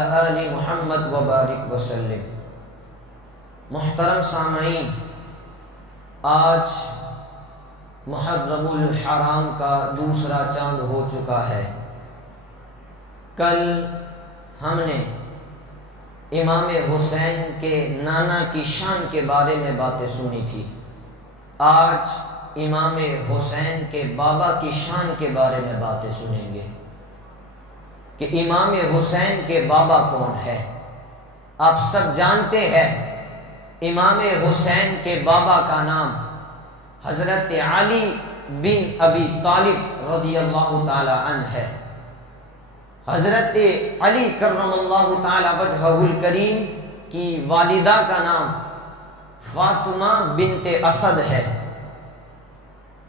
آل محمد وبارک وسلم۔ محترم سامعین، آج محرم الحرام کا دوسرا چاند ہو چکا ہے۔ کل ہم نے امام حسین کے نانا کی شان کے بارے میں باتیں سنی تھی۔ آج امام حسین کے بابا کی شان کے بارے میں باتیں سنیں گے کہ امام حسین کے بابا کون ہے۔ آپ سب جانتے ہیں امام حسین کے بابا کا نام حضرت علی بن ابی طالب رضی اللہ تعالی عنہ ہے۔ حضرت علی کرم اللہ تعالی وجہہ الکریم کی والدہ کا نام فاطمہ بنت اسد ہے،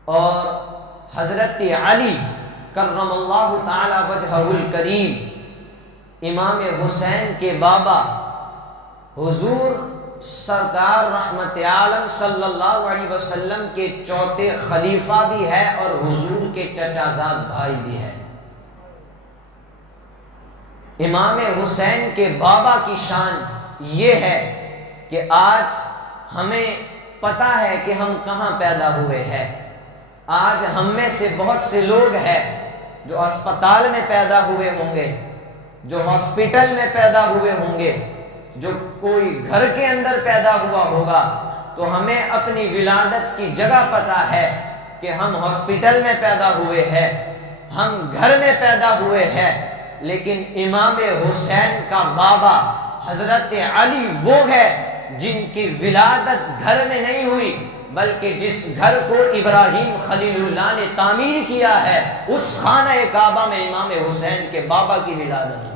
اور حضرت علی کرم اللہ تعالی وجہہ الکریم امام حسین کے بابا حضور سرکار رحمت عالم صلی اللہ علیہ وسلم کے چوتھے خلیفہ بھی ہے اور حضور کے چچا زاد بھائی بھی ہے۔ امام حسین کے بابا کی شان یہ ہے کہ آج ہمیں پتہ ہے کہ ہم کہاں پیدا ہوئے ہیں۔ آج ہم میں سے بہت سے لوگ ہیں جو اسپتال میں پیدا ہوئے ہوں گے، جو ہاسپٹل میں پیدا ہوئے ہوں گے، جو کوئی گھر کے اندر پیدا ہوا ہوگا، تو ہمیں اپنی ولادت کی جگہ پتہ ہے کہ ہم ہاسپٹل میں پیدا ہوئے ہیں، ہم گھر میں پیدا ہوئے ہیں، لیکن امام حسین کا بابا حضرت علی وہ ہے جن کی ولادت گھر میں نہیں ہوئی، بلکہ جس گھر کو ابراہیم خلیل اللہ نے تعمیر کیا ہے اس خانہ کعبہ میں امام حسین کے بابا کی ولادت ہوئی۔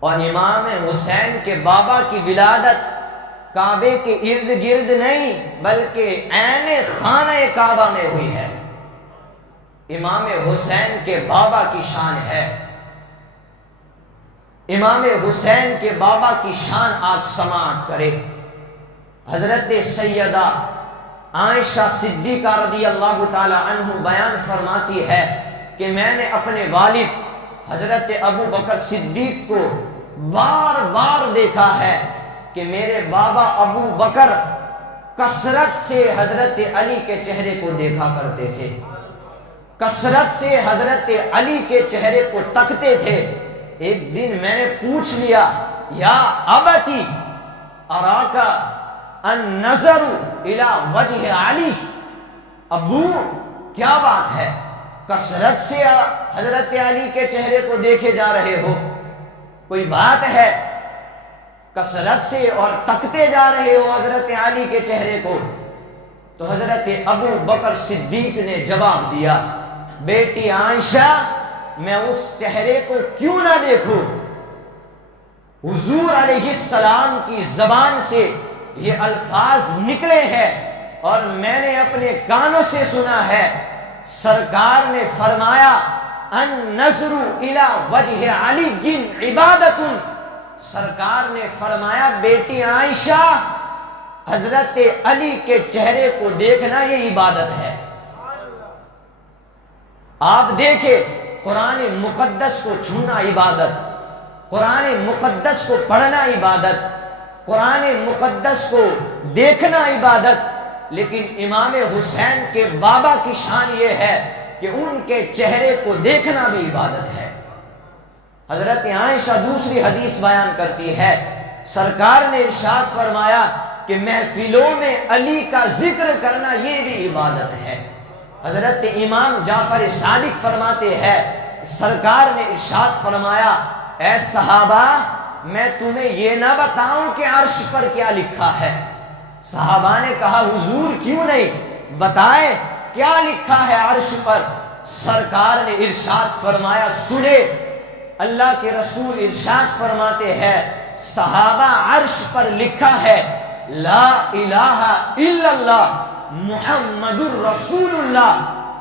اور امام حسین کے بابا کی ولادت کعبے کے ارد گرد نہیں بلکہ عین خانہ کعبہ میں ہوئی ہے۔ امام حسین کے بابا کی شان ہے۔ امام حسین کے بابا کی شان آپ سماعت کرے۔ حضرت سیدہ عائشہ صدیقہ رضی اللہ تعالی عنہ بیان فرماتی ہے کہ میں نے اپنے والد حضرت ابو بکر صدیق کو بار بار دیکھا ہے کہ میرے بابا ابو بکر کثرت سے حضرت علی کے چہرے کو دیکھا کرتے تھے، کثرت سے حضرت علی کے چہرے کو تکتے تھے۔ ایک دن میں نے پوچھ لیا، یا ابتی اراکا النظر الی وجہ علی، ابو کیا بات ہے، کثرت سے حضرت علی کے چہرے کو دیکھے جا رہے ہو، کوئی بات ہے، کثرت سے اور تکتے جا رہے ہو حضرت علی کے چہرے کو؟ تو حضرت ابو بکر صدیق نے جواب دیا، بیٹی عائشہ میں اس چہرے کو کیوں نہ دیکھوں؟ حضور علیہ السلام کی زبان سے یہ الفاظ نکلے ہیں اور میں نے اپنے کانوں سے سنا ہے، سرکار نے فرمایا النظر الی وجہ علی عبادت، سرکار نے فرمایا بیٹی عائشہ حضرت علی کے چہرے کو دیکھنا یہ عبادت ہے۔ آپ دیکھیں قرآن مقدس کو چھونا عبادت، قرآن مقدس کو پڑھنا عبادت، قرآن مقدس کو دیکھنا عبادت، لیکن امام حسین کے بابا کی شان یہ ہے کہ ان کے چہرے کو دیکھنا بھی عبادت ہے۔ حضرت عائشہ دوسری حدیث بیان کرتی ہے، سرکار نے ارشاد فرمایا کہ محفلوں میں علی کا ذکر کرنا یہ بھی عبادت ہے۔ حضرت امام جعفر صادق فرماتے ہیں، سرکار نے ارشاد فرمایا، اے صحابہ میں تمہیں یہ نہ بتاؤں کہ عرش پر کیا لکھا ہے؟ صحابہ نے کہا حضور کیوں نہیں، بتائیں کیا لکھا ہے عرش پر؟ سرکار نے ارشاد فرمایا، سنے اللہ کے رسول ارشاد فرماتے ہیں، صحابہ عرش پر لکھا ہے لا الہ الا اللہ محمد الرسول اللہ،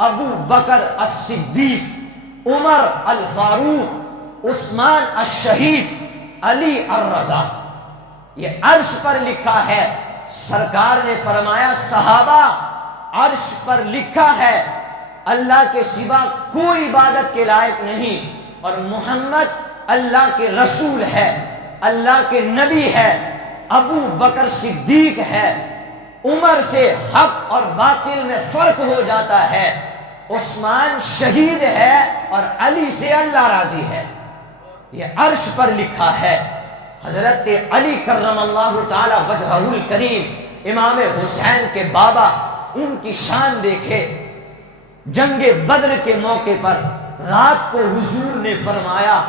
ابو بکر الصدیق، عمر الفاروق، عثمان الشہید، علی الرضا، یہ عرش پر لکھا ہے۔ سرکار نے فرمایا صحابہ عرش پر لکھا ہے اللہ کے سوا کوئی عبادت کے لائق نہیں، اور محمد اللہ کے رسول ہے، اللہ کے نبی ہے، ابو بکر صدیق ہے، عمر سے حق اور باطل میں فرق ہو جاتا ہے، عثمان شہید ہے اور علی سے اللہ راضی ہے۔ یہ عرش پر لکھا ہے۔ حضرت علی کرم اللہ تعالی وجہہ الکریم، امام حسین کے بابا، ان کی شان دیکھے۔ جنگ بدر کے موقع پر رات کو حضور نے فرمایا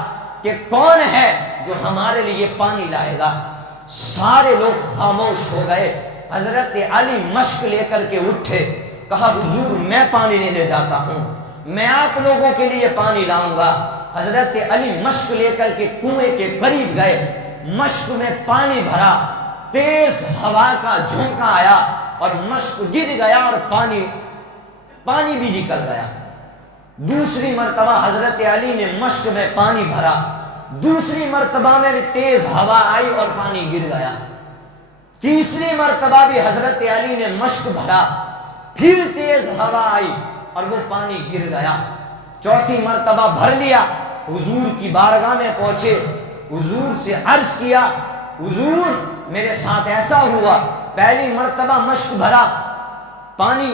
کہ کون ہے جو ہمارے لیے پانی لائے گا؟ سارے لوگ خاموش ہو گئے۔ حضرت علی مشک لے کر کے اٹھے، کہا حضور میں پانی لینے جاتا ہوں، میں آپ لوگوں کے لیے پانی لاؤں گا۔ حضرت علی مشک لے کر کے کنویں کے قریب گئے، مشک میں پانی بھرا، تیز ہوا کا جھونکا آیا اور مشک گر گیا اور پانی بھی نکل گیا۔ دوسری مرتبہ حضرت علی نے مشک میں پانی بھرا، دوسری مرتبہ میں بھی تیز ہوا آئی اور پانی گر گیا۔ تیسری مرتبہ بھی حضرت علی نے مشک بھرا، پھر تیز ہوا آئی اور وہ پانی گر گیا۔ چوتھی مرتبہ بھر لیا، حضور کی بارگاہ میں پہنچے، حضور سے عرض کیا حضور میرے ساتھ ایسا ہوا، پہلی مرتبہ مشک بھرا، پانی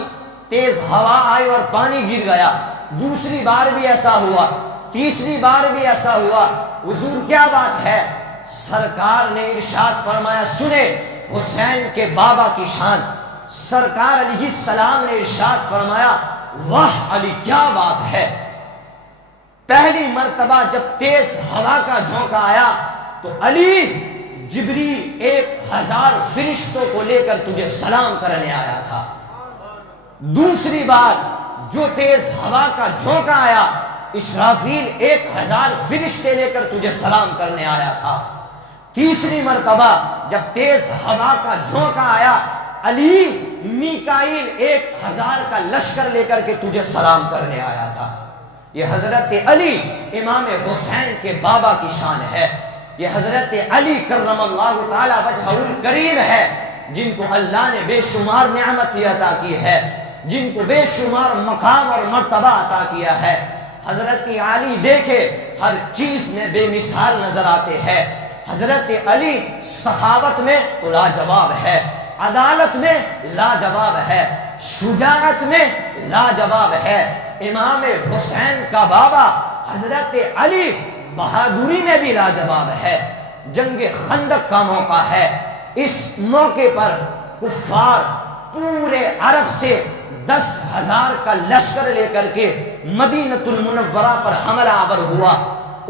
تیز ہوا آئی اور پانی گر گیا، دوسری بار بھی ایسا ہوا، تیسری بار بھی ایسا ہوا، حضور کیا بات ہے؟ سرکار نے ارشاد فرمایا، سنے حسین کے بابا کی شان، سرکار علیہ السلام نے ارشاد فرمایا واہ علی کیا بات ہے۔ پہلی مرتبہ جب تیز ہوا کا جھونکا آیا تو علی جبریل 1000 فرشتوں کو لے کر تجھے سلام کرنے آیا تھا۔ دوسری بار جو تیز ہوا کا جھونکا آیا، اسرافیل 1000 فرشتے لے کر تجھے سلام کرنے آیا تھا۔ تیسری مرتبہ جب تیز ہوا کا جھونکا آیا، علی میکائیل 1000 کا لشکر لے کر کے تجھے سلام کرنے آیا تھا۔ یہ حضرت علی امام حسین کے بابا کی شان ہے۔ یہ حضرت علی کرم اللہ تعالی وجہہ الکریم ہے، جن کو اللہ نے بے شمار نعمت عطا کی ہے، جن کو بے شمار مقام اور مرتبہ عطا کیا ہے۔ حضرت علی دیکھے ہر چیز میں بے مثال نظر آتے ہیں۔ حضرت علی سخاوت میں تو لاجواب ہے، عدالت میں لاجواب ہے، شجاعت میں لاجواب ہے۔ امام حسین کا بابا حضرت علی بہادری میں بھی لاجواب ہے۔ جنگ خندق کا موقع ہے، اس موقع پر کفار پورے عرب سے 10,000 کا لشکر لے کر کے مدینہ المنورہ پر حملہ آور ہوا۔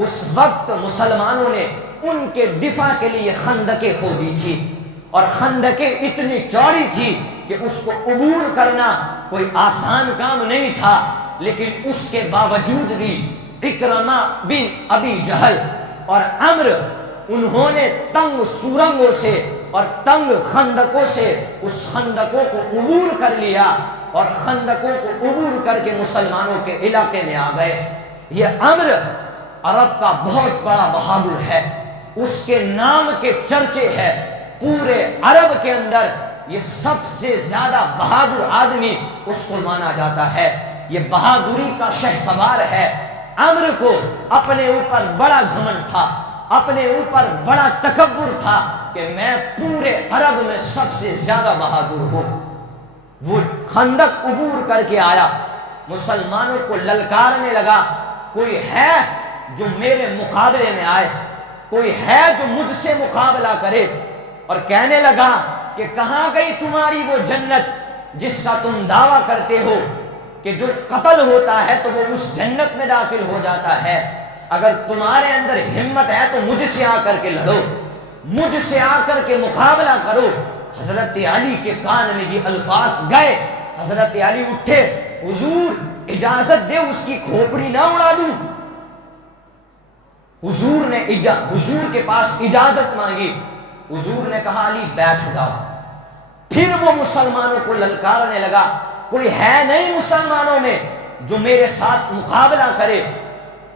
اس وقت مسلمانوں نے ان کے دفاع کے لیے خندقیں کھودی تھی، اور خندقیں اتنی چوڑی تھی کہ اس کو عبور کرنا کوئی آسان کام نہیں تھا، لیکن اس کے باوجود بھی اکرمہ بن ابی جہل اور عمر، انہوں نے تنگ سورنگوں سے اور تنگ خندقوں سے اس خندقوں کو عبور کر لیا، اور خندقوں کو عبور کر کے مسلمانوں کے علاقے میں آ گئے۔ یہ عمر عرب کا بہت بڑا بہادر ہے، اس کے نام کے چرچے ہے پورے عرب کے اندر، یہ سب سے زیادہ بہادر آدمی اس کو مانا جاتا ہے، یہ بہادری کا شہسوار ہے۔ عمر کو اپنے اوپر بڑا گھمنڈ تھا، اپنے اوپر بڑا تکبر تھا کہ میں پورے عرب میں سب سے زیادہ بہادر ہوں۔ وہ خندق عبور کر کے آیا، مسلمانوں کو للکارنے لگا، کوئی ہے جو میرے مقابلے میں آئے، کوئی ہے جو مجھ سے مقابلہ کرے، اور کہنے لگا کہ کہاں گئی تمہاری وہ جنت جس کا تم دعویٰ کرتے ہو کہ جو قتل ہوتا ہے تو وہ اس جنت میں داخل ہو جاتا ہے؟ اگر تمہارے اندر ہمت ہے تو مجھ سے آ کر کے لڑو، مجھ سے آ کر کے مقابلہ کرو۔ حضرت علی کے کان میں یہ الفاظ گئے، حضرت علی اٹھے، حضور اجازت دے اس کی کھوپڑی نہ اڑا دوں۔ حضور نے حضور کے پاس اجازت مانگی، حضور نے کہا علی بیٹھ جاؤ۔ پھر وہ مسلمانوں کو للکارنے لگا، کوئی ہے نہیں مسلمانوں میں جو میرے ساتھ مقابلہ کرے،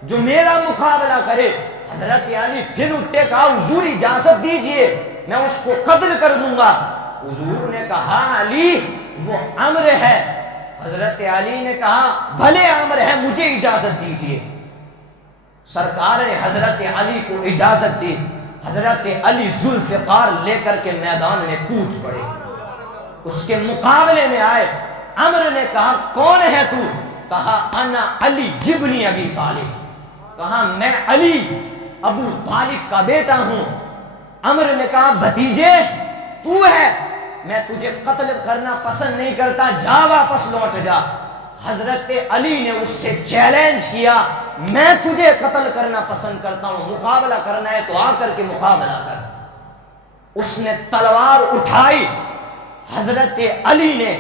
جو میرا مقابلہ کرے۔ حضرت علی پھر اٹھے، کہا حضور اجازت دیجئے میں اس کو قتل کر دوں گا۔ حضور نے کہا علی وہ عمر ہے۔ حضرت علی نے کہا بھلے عمر ہے، مجھے اجازت دیجئے۔ سرکار نے حضرت علی کو اجازت دی، حضرت علی ذوالفقار لے کر کے میدان میں کود پڑے، اس کے مقابلے میں آئے۔ عمرو نے کہا کون ہے تو؟ کہا انا علی ابن ابی طالب، کہا میں علی ابو طالب کا بیٹا ہوں۔ عمرو نے کہا بھتیجے تو ہے، میں تجھے قتل کرنا پسند نہیں کرتا، جا واپس لوٹ جا۔ حضرت علی نے اس سے چیلنج کیا، میں تجھے قتل کرنا پسند کرتا ہوں، مقابلہ کرنا ہے تو آ کر کے مقابلہ کر۔ اس نے تلوار اٹھائی، حضرت علی نے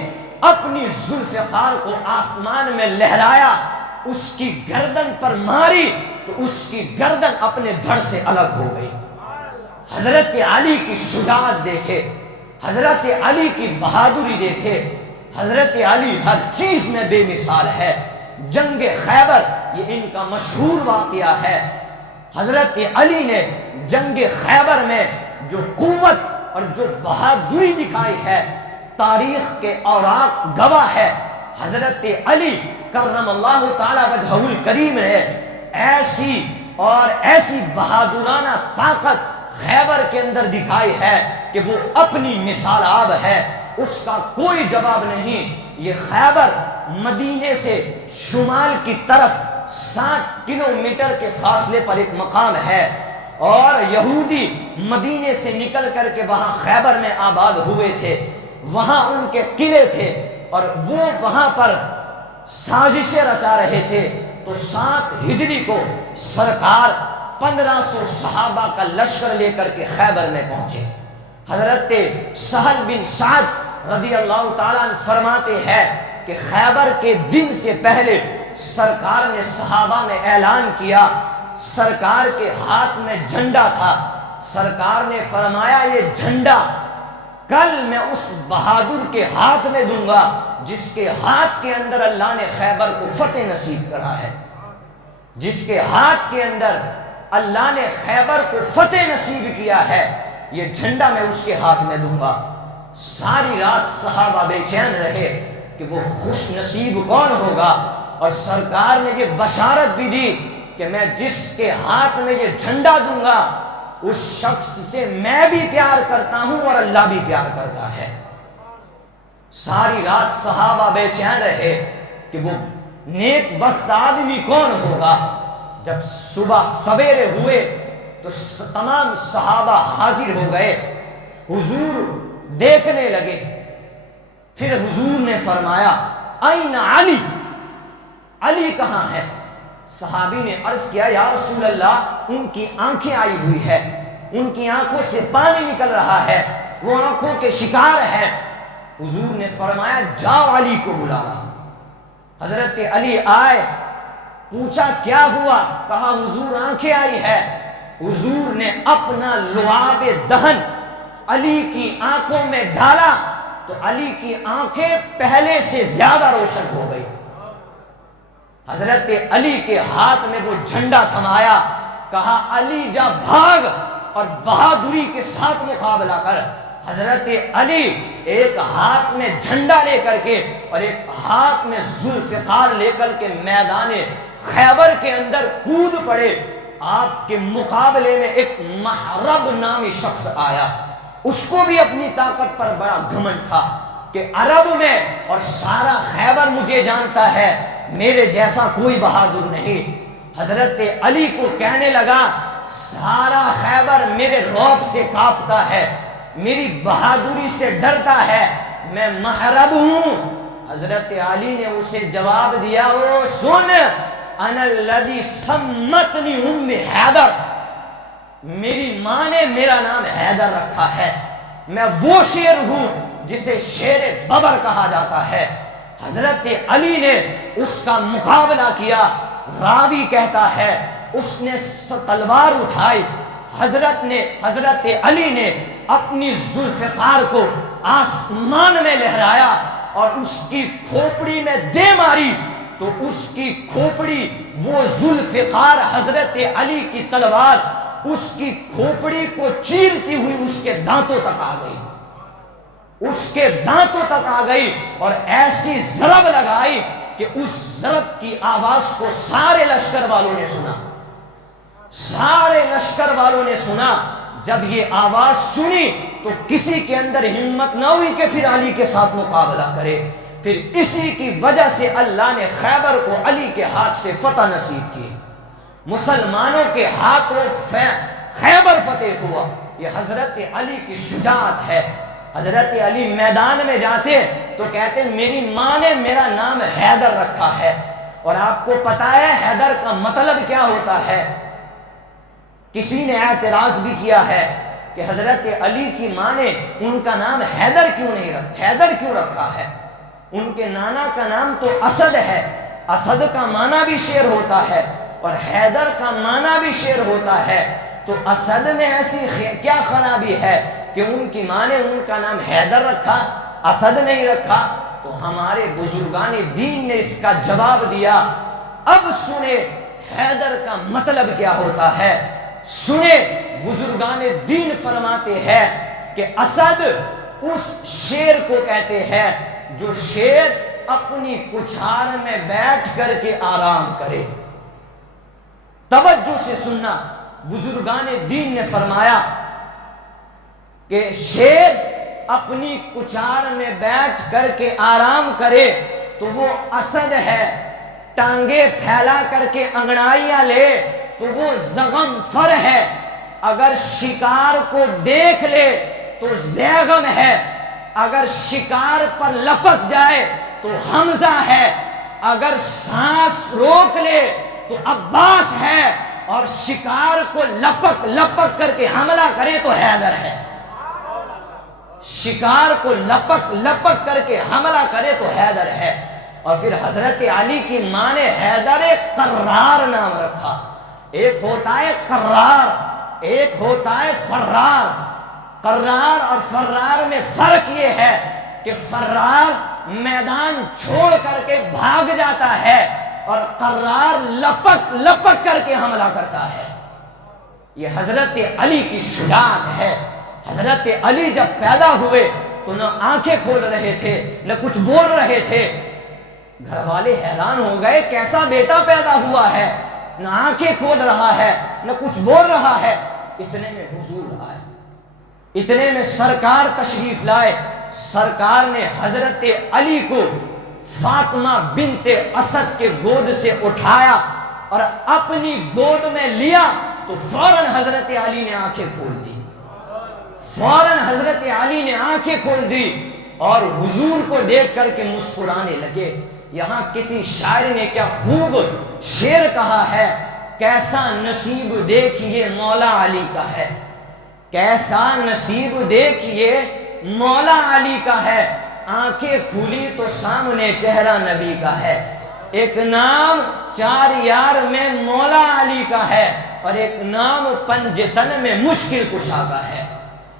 اپنی ذوالفقار کو آسمان میں لہرایا، اس کی گردن پر ماری تو اس کی گردن اپنے دھڑ سے الگ ہو گئی۔ حضرت علی کی شجاعت دیکھے، حضرت علی کی بہادری دیکھے، حضرت علی ہر چیز میں بے مثال ہے۔ جنگ خیبر یہ ان کا مشہور واقعہ ہے۔ حضرت علی نے جنگ خیبر میں جو قوت اور جو بہادری دکھائی ہے، تاریخ کے اوراق گواہ ہے۔ حضرت علی کرم اللہ تعالی وجہہ الکریم نے ایسی اور ایسی بہادرانہ طاقت خیبر کے اندر دکھائی ہے کہ وہ اپنی مثال آب ہے، اس کا کوئی جواب نہیں۔ یہ خیبر مدینے سے شمال کی طرف 60 کلومیٹر کے فاصلے پر ایک مقام ہے، اور یہودی مدینے سے نکل کر کے وہاں خیبر میں آباد ہوئے تھے، وہاں ان کے قلعے تھے، اور وہ وہاں پر سازشیں رچا رہے تھے۔ تو 7 ہجری کو سرکار 1500 صحابہ کا لشکر لے کر کے خیبر میں پہنچے۔ حضرت سہل بن سعد رضی اللہ تعالیٰ عنہ فرماتے ہیں کہ خیبر کے دن سے پہلے سرکار نے صحابہ میں اعلان کیا، سرکار کے ہاتھ میں جھنڈا تھا، سرکار نے فرمایا یہ جھنڈا کل میں اس بہادر کے ہاتھ میں دوں گا جس کے ہاتھ کے اندر اللہ نے خیبر کو فتح نصیب کرا ہے، جس کے ہاتھ کے اندر اللہ نے خیبر کو فتح نصیب کیا ہے، یہ جھنڈا میں اس کے ہاتھ میں دوں گا۔ ساری رات صحابہ بے چین رہے کہ وہ خوش نصیب کون ہوگا، اور سرکار نے یہ بشارت بھی دی کہ میں جس کے ہاتھ میں یہ جھنڈا دوں گا اس شخص سے میں بھی پیار کرتا ہوں اور اللہ بھی پیار کرتا ہے۔ ساری رات صحابہ بے چین رہے کہ وہ نیک بخت آدمی کون ہوگا۔ جب صبح سویرے ہوئے تو تمام صحابہ حاضر ہو گئے، حضور دیکھنے لگے۔ پھر حضور نے فرمایا این علی، علی کہاں ہے؟ صحابی نے عرض کیا یا رسول اللہ ان کی آنکھیں آئی ہوئی ہے، ان کی آنکھوں سے پانی نکل رہا ہے، وہ آنکھوں کے شکار ہے۔ حضور نے فرمایا جاؤ علی کو بلا لا۔ حضرت علی آئے، پوچھا کیا ہوا؟ کہا حضور آنکھیں آئی ہے۔ حضور نے اپنا لعاب دہن علی کی آنکھوں میں ڈالا تو علی کی آنکھیں پہلے سے زیادہ روشن ہو گئی۔ حضرت علی کے ہاتھ میں وہ جھنڈا تھمایا، کہا علی جا بھاگ اور بہادری کے ساتھ مقابلہ کر۔ حضرت علی ایک ہاتھ میں جھنڈا لے کر کے اور ایک ہاتھ میں ذوالفقار لے کر کے میدان خیبر کے اندر کود پڑے۔ آپ کے مقابلے میں ایک محرب نامی شخص آیا، اس کو بھی اپنی طاقت پر بڑا گھمنڈ تھا کہ عرب میں اور سارا خیبر مجھے جانتا ہے، میرے جیسا کوئی بہادر نہیں۔ حضرت علی کو کہنے لگا سارا خیبر میرے رعب سے کانپتا ہے، میری بہادری سے ڈرتا ہے، میں محرب ہوں۔ حضرت علی نے اسے جواب دیا او سن انا الذی سمتنی ام حیدر، میری ماں نے میرا نام حیدر رکھا ہے، میں وہ شیر ہوں جسے شیر ببر کہا جاتا ہے۔ حضرت علی نے اس کا مقابلہ کیا۔ راوی کہتا ہے اس نے تلوار اٹھائی، حضرت علی نے اپنی ذوالفقار کو آسمان میں لہرایا اور اس کی کھوپڑی میں دے ماری تو اس کی کھوپڑی، وہ ذوالفقار حضرت علی کی تلوار اس کی کھوپڑی کو چیرتی ہوئی اس کے دانتوں تک آ گئی، اس کے دانتوں تک آ گئی اور ایسی ضرب لگائی کہ اس ضرب کی آواز کو سارے لشکر والوں نے سنا۔ سارے لشکر والوں نے سنا. جب یہ آواز سنی تو کسی کے اندر ہمت نہ ہوئی کہ پھر علی کے ساتھ مقابلہ کرے. پھر اسی کی وجہ سے اللہ نے خیبر کو علی کے ہاتھ سے فتح نصیب کی. مسلمانوں کے ہاتھوں خیبر فتح ہوا. یہ حضرت علی کی شجاعت ہے. حضرت علی میدان میں جاتے تو کہتے میری ماں نے میرا نام حیدر رکھا ہے. اور آپ کو پتا ہے حیدر کا مطلب کیا ہوتا ہے؟ کسی نے اعتراض بھی کیا ہے کہ حضرت علی کی ماں نے ان کا نام حیدر کیوں رکھا ہے؟ ان کے نانا کا نام تو اسد ہے. اسد کا معنی بھی شیر ہوتا ہے اور حیدر کا معنی بھی شیر ہوتا ہے. تو اسد میں ایسی کیا خرابی ہے کہ ان کی ماں نے ان کا نام حیدر رکھا، اسد نہیں رکھا؟ تو ہمارے بزرگان دین نے اس کا جواب دیا. اب سنے حیدر کا مطلب کیا ہوتا ہے. سنے بزرگان دین فرماتے ہیں کہ اسد اس شیر کو کہتے ہیں جو شیر اپنی کچھار میں بیٹھ کر کے آرام کرے. توجہ سے سننا، بزرگان دین نے فرمایا کہ شیر اپنی کچھار میں بیٹھ کر کے آرام کرے تو وہ اسد ہے. ٹانگیں پھیلا کر کے انگڑائیاں لے تو وہ زغم فر ہے. اگر شکار کو دیکھ لے تو زیغم ہے. اگر شکار پر لپک جائے تو حمزہ ہے. اگر سانس روک لے تو عباس ہے. اور شکار کو لپک کر کے حملہ کرے تو حیدر ہے. شکار کو لپک کر کے حملہ کرے تو حیدر ہے. اور پھر حضرت علی کی ماں نے حیدر قرار نام رکھا. ایک ہوتا ہے قرار، ایک ہوتا ہے فرار. قرار اور فرار میں فرق یہ ہے کہ فرار میدان چھوڑ کر کے بھاگ جاتا ہے اور قرار لپک کر کے حملہ کرتا ہے. یہ حضرت علی کی شجاعت ہے. حضرت علی جب پیدا ہوئے تو نہ آنکھیں کھول رہے تھے نہ کچھ بول رہے تھے. گھر والے حیران ہو گئے کیسا بیٹا پیدا ہوا ہے، نہ آنکھیں کھول رہا ہے نہ کچھ بول رہا ہے. اتنے میں حضور آئے، اتنے میں سرکار تشریف لائے. سرکار نے حضرت علی کو فاطمہ بنت اسد کے گود سے اٹھایا اور اپنی گود میں لیا تو فوراً حضرت علی نے آنکھیں کھول دی. فوراً حضرت علی نے آنکھیں کھول دی اور حضور کو دیکھ کر کے مسکرانے لگے. یہاں کسی شاعر نے کیا خوب شعر کہا ہے، کیسا نصیب دیکھیے مولا علی کا ہے. کیسا نصیب دیکھیے مولا علی کا ہے. آنکھیں کھلی تو سامنے چہرہ نبی کا ہے. ایک نام چار یار میں مولا علی کا ہے اور ایک نام پنجتن میں مشکل کشا کا ہے.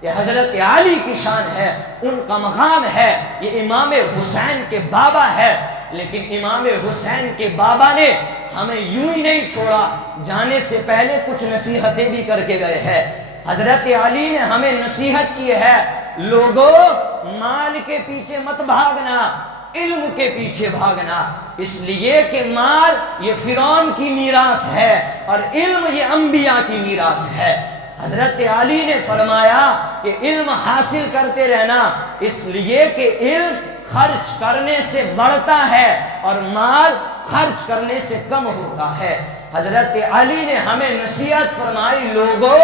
یہ حضرت علی کی شان ہے، ان کا مقام ہے. یہ امام حسین کے بابا ہے، لیکن امام حسین کے بابا نے ہمیں یوں ہی نہیں چھوڑا، جانے سے پہلے کچھ نصیحتیں بھی کر کے گئے ہیں. حضرت علی نے ہمیں نصیحت کی ہے، لوگوں مال کے پیچھے مت بھاگنا، علم کے پیچھے بھاگنا. اس لیے کہ مال یہ فرعون کی میراث ہے اور علم یہ انبیاء کی میراث ہے. حضرت علی نے فرمایا کہ علم حاصل کرتے رہنا، اس لیے کہ علم خرچ کرنے سے بڑھتا ہے اور مال خرچ کرنے سے کم ہوتا ہے. حضرت علی نے ہمیں نصیحت فرمائی، لوگوں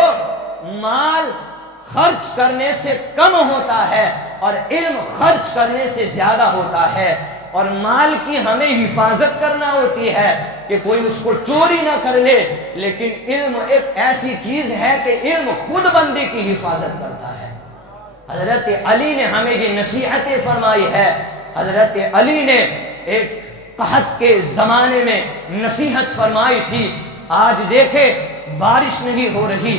مال خرچ کرنے سے کم ہوتا ہے اور علم خرچ کرنے سے زیادہ ہوتا ہے. اور مال کی ہمیں حفاظت کرنا ہوتی ہے کہ کوئی اس کو چوری نہ کر لے، لیکن علم ایک ایسی چیز ہے کہ علم خود بندے کی حفاظت کرتا ہے. حضرت علی نے ہمیں یہ نصیحتیں فرمائی ہے. حضرت علی نے ایک قحط کے زمانے میں نصیحت فرمائی تھی. آج دیکھیں بارش نہیں ہو رہی،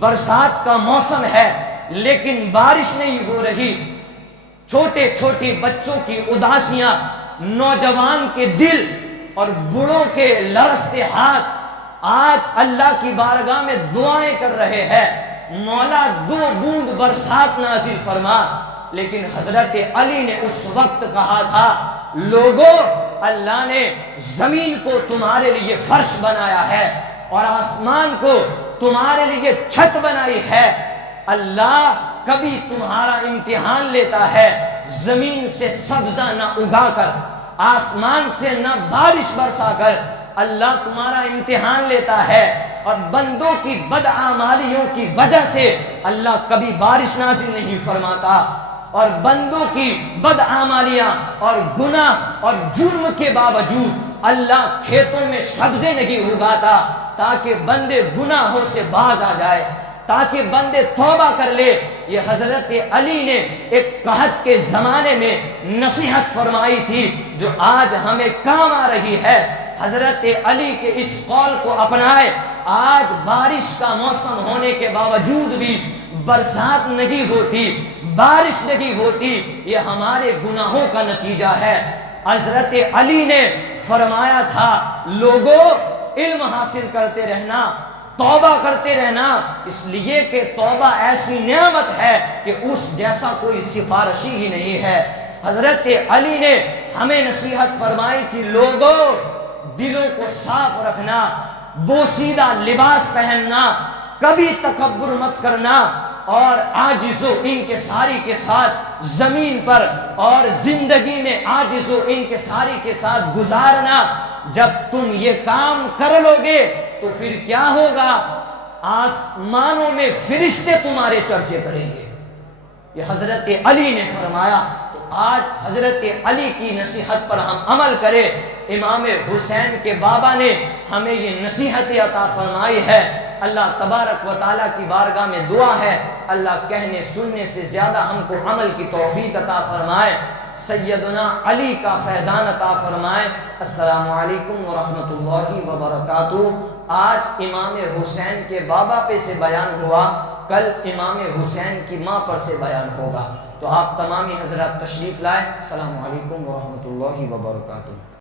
برسات کا موسم ہے لیکن بارش نہیں ہو رہی. چھوٹے چھوٹے بچوں کی اداسیاں، نوجوان کے دل اور بڑوں کے لرزتے ہاتھ آج اللہ کی بارگاہ میں دعائیں کر رہے ہیں، مولا 2 بوند برسات نازل فرما. لیکن حضرت علی نے اس وقت کہا تھا، لوگوں اللہ نے زمین کو تمہارے لیے فرش بنایا ہے اور آسمان کو تمہارے لیے چھت بنائی ہے۔ اللہ کبھی تمہارا امتحان لیتا ہے، زمین سے سبزہ نہ اگا کر، آسمان سے نہ بارش برسا کر اللہ تمہارا امتحان لیتا ہے، اور بندوں کی بدعمالیوں کی وجہ سے اللہ کبھی بارش نازل نہیں فرماتا، اور بندوں کی بدعمالیاں اور گناہ اور جرم کے باوجود اللہ کھیتوں میں سبزے نہیں اگاتا تاکہ بندے گناہوں سے باز آ جائے، تاکہ بندے توبہ کر لے۔ یہ حضرت علی نے ایک قحط کے زمانے میں نصیحت فرمائی تھی جو آج ہمیں کام آ رہی ہے۔ حضرت علی کے اس قول کو اپنائے، آج بارش کا موسم ہونے کے باوجود بھی برسات نہیں ہوتی، بارش نہیں ہوتی، یہ ہمارے گناہوں کا نتیجہ ہے۔ حضرت علی نے فرمایا تھا لوگوں علم حاصل کرتے رہنا، توبہ کرتے رہنا، اس لیے کہ توبہ ایسی نعمت ہے کہ اس جیسا کوئی سفارشی ہی نہیں ہے۔ حضرت علی نے ہمیں نصیحت فرمائی تھی لوگوں دلوں کو صاف رکھنا، بوسیدہ لباس پہننا، کبھی تکبر مت کرنا، اور عاجز و انکساری کے ساتھ زمین پر اور زندگی میں عاجز و انکساری کے ساتھ گزارنا۔ جب تم یہ کام کر لو گے تو پھر کیا ہوگا؟ آسمانوں میں فرشتے تمہارے چرچے کریں گے۔ یہ حضرت علی نے فرمایا۔ تو آج حضرت علی کی نصیحت پر ہم عمل کریں۔ امام حسین کے بابا نے ہمیں یہ نصیحت عطا فرمائی ہے۔ اللہ تبارک و تعالیٰ کی بارگاہ میں دعا ہے اللہ کہنے سننے سے زیادہ ہم کو عمل کی توفیق عطا فرمائے، سیدنا علی کا فیضان عطا فرمائے۔ السلام علیکم ورحمۃ اللہ وبرکاتہ۔ آج امام حسین کے بابا پہ سے بیان ہوا، کل امام حسین کی ماں پر سے بیان ہوگا، تو آپ تمامی حضرات تشریف لائیں۔ السلام علیکم ورحمۃ اللہ وبرکاتہ۔